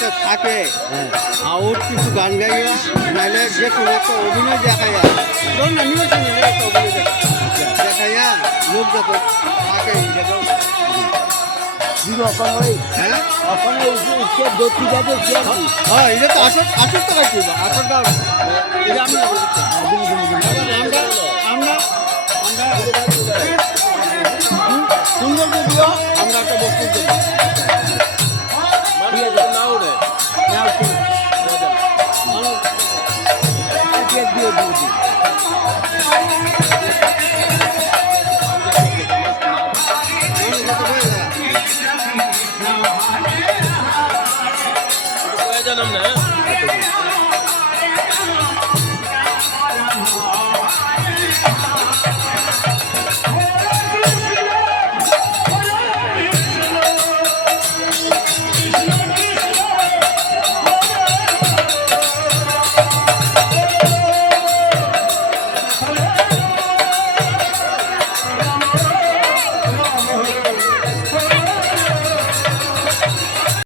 যাতে থাকে আর কিছু গান গাইয়া নাহলে যে কোনো একটা অভিনয় দেখাইয়া ধরুন আমিও শুনি একটা অভিনয় দেখাইয়া লোক যাতে থাকে এই জায়গায় হ্যাঁ হ্যাঁ এটা তো আসর আসর তো গাইছি আসরটা এটা আমি আমরা আমরা আমরা সুন্দর যদিও আমরা একটা বক্তব্য জানাম না